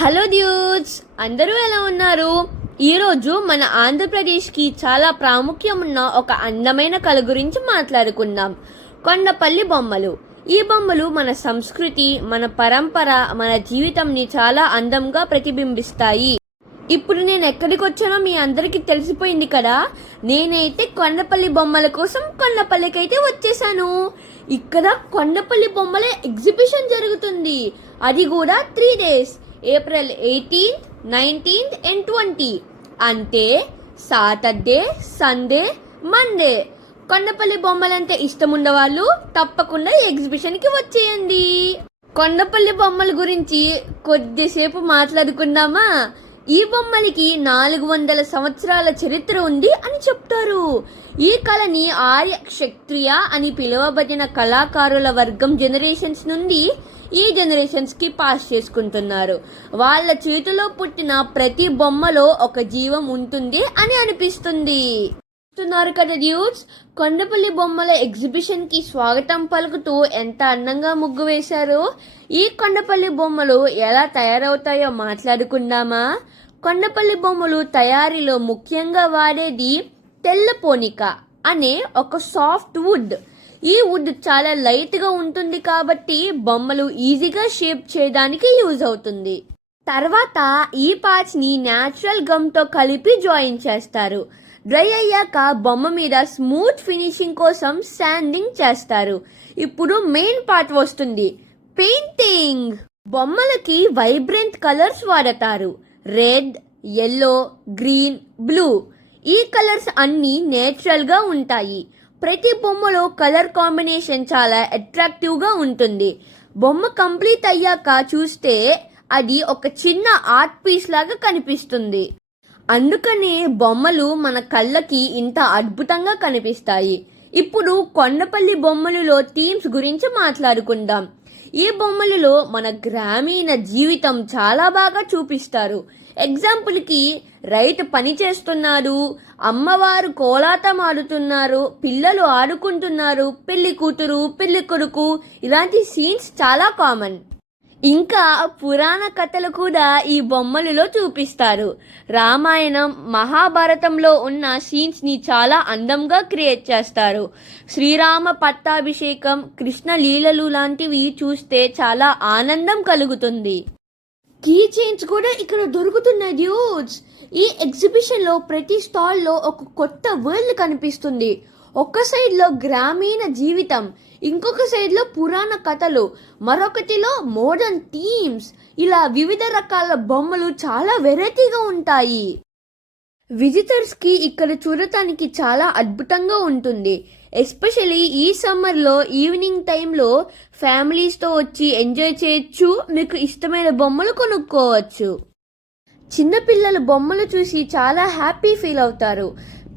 Hello dudes, అందరూ ఎలా ఉన్నారు? ఈరోజు మన ఆంధ్రప్రదేశ్కి చాలా ప్రాముఖ్యం ఉన్న ఒక అందమైన కళ గురించి మాట్లాడుకుందాం. కొండపల్లి బొమ్మలు. ఈ బొమ్మలు మన సంస్కృతి, మన పరంపర, మన జీవితంని చాలా అందంగా ప్రతిబింబిస్తాయి. ఇప్పుడు నేను ఎక్కడికి వచ్చానో మీ అందరికీ తెలిసిపోయింది కదా. నేనైతే కొండపల్లి బొమ్మల కోసం కొండపల్లికి అయితే వచ్చేసాను. ఇక్కడ కొండపల్లి బొమ్మల ఎగ్జిబిషన్ జరుగుతుంది. అది కూడా 3 days, April 18th, 19th and 20. అంటే సాటర్డే, సండే, మండే. కొండపల్లి బొమ్మలంటే ఇష్టం ఉన్నవాళ్ళు తప్పకుండా ఎగ్జిబిషన్కి వచ్చేయండి. కొండపల్లి బొమ్మల గురించి కొద్దిసేపు మాట్లాడుకుందామా? ఈ బొమ్మలకి 400 సంవత్సరాల చరిత్ర ఉంది అని చెప్తారు. ఈ కళని ఆర్య క్షత్రియ అని పిలువబడిన కళాకారుల వర్గం జనరేషన్స్ నుండి ఈ జనరేషన్స్ కి పాస్ చేసుకుంటున్నారు. వాళ్ళ చేతిలో పుట్టిన ప్రతి బొమ్మలో ఒక జీవం ఉంటుంది అని అనిపిస్తుంది. చూస్తున్నారు కదా డ్యూడ్స్, కొండపల్లి బొమ్మల ఎగ్జిబిషన్ కి స్వాగతం పలుకుతూ ఎంత అందంగా ముగ్గు వేశారో. ఈ కొండపల్లి బొమ్మలు ఎలా తయారవుతాయో మాట్లాడుకుందామా? కొండపల్లి బొమ్మలు తయారీలో ముఖ్యంగా వాడేది తెల్ల పోనిక అనే ఒక సాఫ్ట్ వుడ్. ఈ వుడ్ చాలా లైట్ గా ఉంటుంది కాబట్టి బొమ్మలు ఈజీగా షేప్ చేయడానికి యూజ్ అవుతుంది. తర్వాత ఈ పార్ట్స్ ని న్యాచురల్ గమ్ తో కలిపి జాయిన్ చేస్తారు. డ్రై అయ్యాక బొమ్మ మీద స్మూత్ ఫినిషింగ్ కోసం శాండింగ్ చేస్తారు. ఇప్పుడు మెయిన్ పార్ట్ వస్తుంది, పెయింటింగ్. బొమ్మలకి వైబ్రెంట్ కలర్స్ వాడతారు. Red, yellow, green, blue. ఈ కలర్స్ అన్నీ నేచురల్ గా ఉంటాయి. ప్రతి బొమ్మలో కలర్ కాంబినేషన్ చాలా అట్రాక్టివ్ గా ఉంటుంది. బొమ్మ కంప్లీట్ అయ్యాక చూస్తే అది ఒక చిన్న ఆర్ట్ పీస్ లాగా కనిపిస్తుంది. అందుకనే బొమ్మలు మన కళ్ళకి ఇంత అద్భుతంగా కనిపిస్తాయి. ఇప్పుడు కొండపల్లి బొమ్మలలో థీమ్స్ గురించి మాట్లాడుకుందాం. ఈ బొమ్మలలో మన గ్రామీణ జీవితం చాలా బాగా చూపిస్తారు. ఎగ్జాంపుల్కి రైతు పని చేస్తున్నారు, అమ్మవారు కోలాటం ఆడుతున్నారు, పిల్లలు ఆడుకుంటున్నారు, పెళ్లి కూతురు, పెళ్లి కొడుకు, ఇలాంటి సీన్స్ చాలా కామన్. ఇంకా పురాణ కథలు కూడా ఈ బొమ్మలలో చూపిస్తారు. రామాయణం, మహాభారతంలో ఉన్న సీన్స్ ని చాలా అందంగా క్రియేట్ చేస్తారు. శ్రీరామ పట్టాభిషేకం, కృష్ణ లీలలు లాంటివి చూస్తే చాలా ఆనందం కలుగుతుంది. కీ చైన్స్ కూడా ఇక్కడ దొరుకుతున్నాయి డ్యూడ్స్. ఈ ఎగ్జిబిషన్ లో ప్రతి స్టాల్ లో ఒక కొత్త వరల్డ్ కనిపిస్తుంది. ఒక సైడ్ లో గ్రామీణ జీవితం, ఇంకొక సైడ్ లో పురాణ కథలు, మరొకటిలో మోడర్న్ థీమ్స్. ఇలా వివిధ రకాల బొమ్మలు చాలా వెరైటీగా ఉంటాయి. విజిటర్స్ కి ఇక్కడ చూడటానికి చాలా అద్భుతంగా ఉంటుంది. ఎస్పెషలీ ఈ సమ్మర్ లో ఈవినింగ్ టైంలో ఫ్యామిలీస్ తో వచ్చి ఎంజాయ్ చేయొచ్చు. మీకు ఇష్టమైన బొమ్మలు కొనుక్కోవచ్చు. చిన్నపిల్లల బొమ్మలు చూసి చాలా హ్యాపీ ఫీల్ అవుతారు.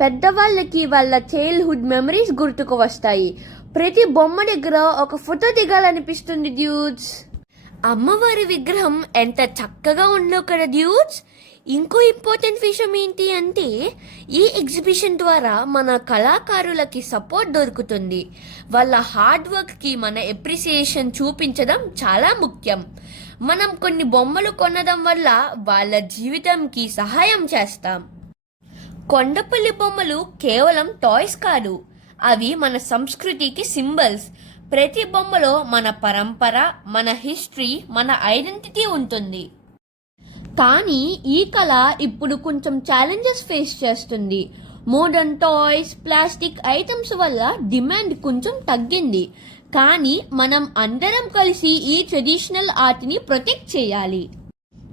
పెద్దవాళ్ళకి వాళ్ళ చైల్డ్హుడ్ మెమరీస్ గుర్తుకు వస్తాయి. ప్రతి బొమ్మ దగ్గర ఒక ఫోటో దిగాలనిపిస్తుంది డ్యూడ్స్. అమ్మవారి విగ్రహం ఎంత చక్కగా ఉందో కదా డ్యూడ్స్. ఇంకో ఇంపార్టెంట్ విషయం ఏంటి అంటే, ఈ ఎగ్జిబిషన్ ద్వారా మన కళాకారులకి సపోర్ట్ దొరుకుతుంది. వాళ్ళ హార్డ్ వర్క్కి మన ఎప్రిసియేషన్ చూపించడం చాలా ముఖ్యం. మనం కొన్ని బొమ్మలు కొనడం వల్ల వాళ్ళ జీవితంకి సహాయం చేస్తాం. కొండపల్లి బొమ్మలు కేవలం టాయ్స్ కాదు, అవి మన సంస్కృతికి సింబల్స్. ప్రతి బొమ్మలో మన పరంపర, మన హిస్టరీ, మన ఐడెంటిటీ ఉంటుంది. కానీ ఈ కళ ఇప్పుడు కొంచెం ఛాలెంజెస్ ఫేస్ చేస్తుంది. మోడర్న్ టాయ్స్, ప్లాస్టిక్ ఐటమ్స్ వల్ల డిమాండ్ కొంచెం తగ్గింది. కానీ మనం అందరం కలిసి ఈ ట్రెడిషనల్ ఆర్ట్ని ప్రొటెక్ట్ చేయాలి.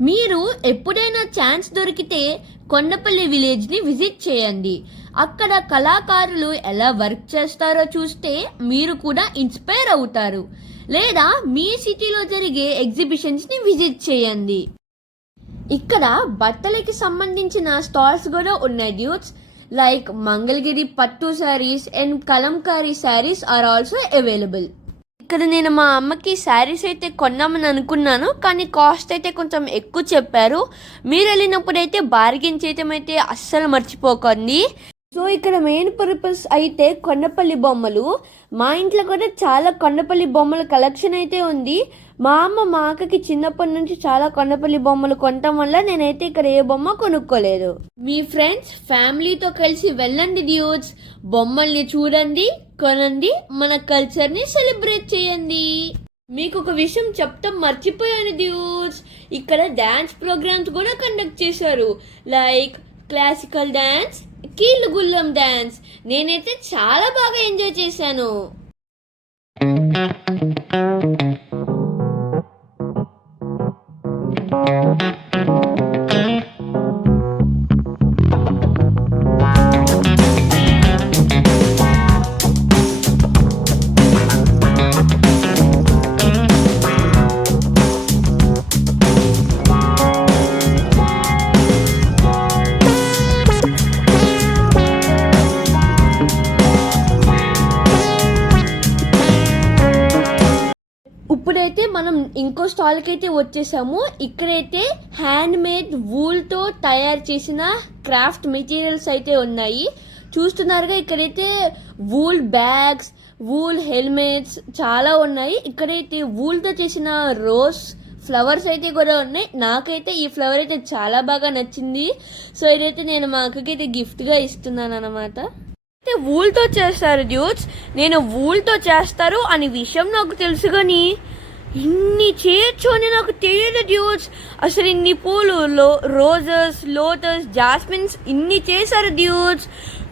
మీరు ఎప్పుడైనా ఛాన్స్ దొరికితే కొండపల్లి విలేజ్ని విజిట్ చేయండి. అక్కడ కళాకారులు ఎలా వర్క్ చేస్తారో చూస్తే మీరు కూడా ఇన్స్పైర్ అవుతారు. లేదా మీ సిటీలో జరిగే ఎగ్జిబిషన్స్ని విజిట్ చేయండి. ఇక్కడ బట్టలకి సంబంధించిన స్టాల్స్ కూడా ఉన్నాయి డ్యూడ్స్. లైక్ మంగళగిరి పట్టు saris and Kalamkari saris are also available. ఇక్కడ నేను మా అమ్మకి శారీస్ అయితే కొన్నామని అనుకున్నాను, కానీ కాస్ట్ అయితే కొంచెం ఎక్కువ చెప్పారు. మీరు వెళ్ళినప్పుడు అయితే బార్గెన్ చేయటం అయితే అస్సలు మర్చిపోకండి. సో ఇక్కడ మెయిన్ పర్పస్ అయితే కొండపల్లి బొమ్మలు. మా ఇంట్లో కూడా చాలా కొండపల్లి బొమ్మల కలెక్షన్ అయితే ఉంది. మా అమ్మ మా అక్కకి చిన్నప్పటి నుంచి చాలా కొండపల్లి బొమ్మలు కొనటం వల్ల నేనైతే ఇక్కడ ఏ బొమ్మ కొనుక్కోలేదు. మీ ఫ్రెండ్స్ ఫ్యామిలీతో కలిసి వెళ్ళండి డ్యూడ్స్, బొమ్మల్ని చూడండి, కొనండి, మన కల్చర్ని సెలబ్రేట్ చేయండి. మీకు ఒక విషయం చెప్తాం మర్చిపోయాను డ్యూడ్స్, ఇక్కడ డాన్స్ ప్రోగ్రామ్స్ కూడా కండక్ట్ చేశారు. లైక్ క్లాసికల్ డాన్స్, కీలుగుల్లం డాన్స్. నేనైతే చాలా బాగా ఎంజాయ్ చేశాను. ఇప్పుడైతే మనం ఇంకో స్టాల్కి అయితే వచ్చేసాము. ఇక్కడైతే హ్యాండ్ మేడ్ వూల్తో తయారు చేసిన క్రాఫ్ట్ మెటీరియల్స్ అయితే ఉన్నాయి. చూస్తున్నారుగా, ఇక్కడైతే వూల్ బ్యాగ్స్, వూల్ హెల్మెట్స్ చాలా ఉన్నాయి. ఇక్కడైతే వూల్తో చేసిన రోజ్ ఫ్లవర్స్ అయితే కూడా ఉన్నాయి. నాకైతే ఈ ఫ్లవర్ అయితే చాలా బాగా నచ్చింది. సో ఇదైతే నేను మా అక్కకైతే గిఫ్ట్గా ఇస్తున్నాను అన్నమాట. అయితే వూల్తో చేస్తారు డ్యూడ్స్. నేను వూల్తో చేస్తారు అనే విషయం నాకు తెలుసు, కానీ ఇన్ని చేయొచ్చు అని నాకు తెలియదు డ్యూడ్స్. అసలు ఇన్ని పూలు, రోజెస్, లోటస్, జాస్మిన్స్ ఇన్ని చేశారు డ్యూడ్స్.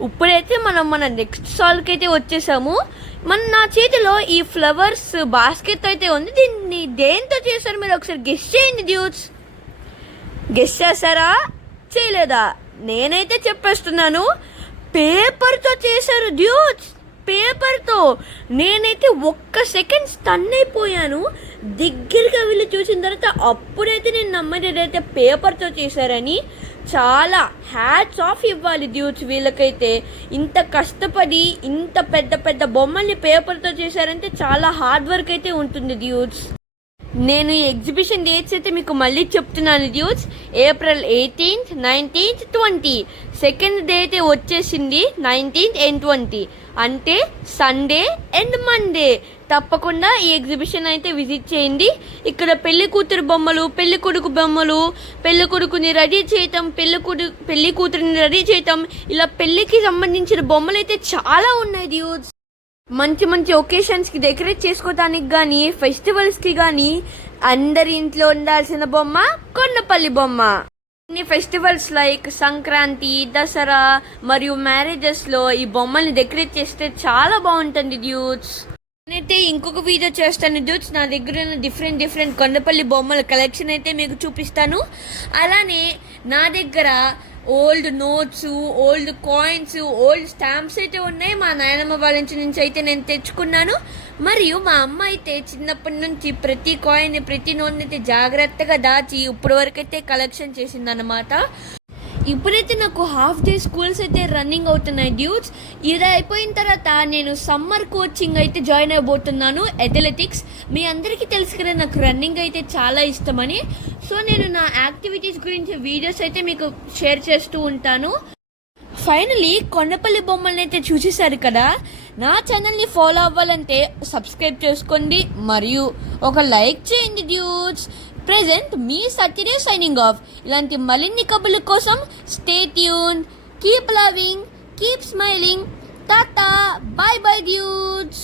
ఇప్పుడైతే మన నెక్స్ట్ స్టాల్కి అయితే వచ్చేసాము. నా చేతిలో ఈ ఫ్లవర్స్ బాస్కెట్ అయితే ఉంది. దీన్ని దేంతో చేశారు మీరు ఒకసారి గెస్ట్ చేయండి డ్యూడ్స్. గెస్ట్ చేస్తారా, చేయలేదా? నేనైతే చెప్పేస్తున్నాను, పేపర్తో చేశారు డ్యూడ్స్, పేపర్తో. నేనైతే ఒక్క సెకండ్ స్టన్ అయిపోయాను. దగ్గరగా వెళ్ళి చూసిన తర్వాత అప్పుడైతే నేను నమ్మది ఏదైతే పేపర్తో చేశారని. చాలా హ్యాట్స్ ఆఫ్ ఇవ్వాలి డ్యూడ్స్ వీళ్ళకైతే. ఇంత కష్టపడి ఇంత పెద్ద పెద్ద బొమ్మల్ని పేపర్తో చేశారంటే చాలా హార్డ్ వర్క్ అయితే ఉంటుంది డ్యూడ్స్. నేను ఈ ఎగ్జిబిషన్ డేట్స్ అయితే మీకు మళ్ళీ చెప్తున్నాను dudes. April 18th, 19th, 20. Second day అయితే వచ్చేసింది 19th and 20, అంటే సండే అండ్ మండే. తప్పకుండా ఈ ఎగ్జిబిషన్ అయితే విజిట్ చేయండి. ఇక్కడ పెళ్లి కూతురు బొమ్మలు, పెళ్లి కొడుకు బొమ్మలు, పెళ్లి కొడుకుని రెడీ చేయటం, పెళ్లి కూతురిని రెడీ చేయటం, ఇలా పెళ్లికి సంబంధించిన బొమ్మలు అయితే చాలా ఉన్నాయి డ్యూడ్స్. మంచి మంచి ఒకేషన్స్కి డెకరేట్ చేసుకోవడానికి కానీ, ఫెస్టివల్స్కి కానీ అందరి ఇంట్లో ఉండాల్సిన బొమ్మ కొండపల్లి బొమ్మ. కొన్ని ఫెస్టివల్స్ లైక్ సంక్రాంతి, దసరా మరియు మ్యారేజెస్లో ఈ బొమ్మల్ని డెకరేట్ చేస్తే చాలా బాగుంటుంది డ్యూడ్స్. నేనైతే ఇంకొక వీడియో చేస్తాను డ్యూడ్స్. నా దగ్గర ఉన్న డిఫరెంట్ కొండపల్లి బొమ్మల కలెక్షన్ అయితే మీకు చూపిస్తాను. అలానే నా దగ్గర old notes, old coins, old stamps అయితే ఉన్నాయి. మా నాయనమ్మ వాళ్ళ నుంచి అయితే నేను తెచ్చుకున్నాను. మరియు మా అమ్మ అయితే చిన్నప్పటి నుంచి ప్రతి కాయిన్, ప్రతి నోట్ని అయితే జాగ్రత్తగా దాచి ఇప్పటి వరకు అయితే కలెక్షన్ చేసిందన్నమాట. ఇప్పుడైతే నాకు హాఫ్ డే స్కూల్స్ అయితే రన్నింగ్ అవుతున్నాయి డ్యూడ్స్. ఇది అయిపోయిన తర్వాత నేను సమ్మర్ కోచింగ్ అయితే జాయిన్ అయిపోతున్నాను, అథ్లెటిక్స్. మీ అందరికీ తెలుసు కదా నాకు రన్నింగ్ అయితే చాలా ఇష్టమని. సో నేను నా యాక్టివిటీస్ గురించి వీడియోస్ అయితే మీకు షేర్ చేస్తూ ఉంటాను. ఫైనలీ కొండపల్లి బొమ్మల్ని అయితే చూసేశారు కదా. నా ఛానల్ని ఫాలో అవ్వాలంటే సబ్స్క్రైబ్ చేసుకోండి మరియు ఒక లైక్ చేయండి డ్యూడ్స్. ప్రెజెంట్ మీ సత్యడే సైనింగ్ ఆఫ్. ఇలాంటి మరిన్ని కబుర్ల కోసం stay tune, keep loving, keep smiling. Tata, by by dudes.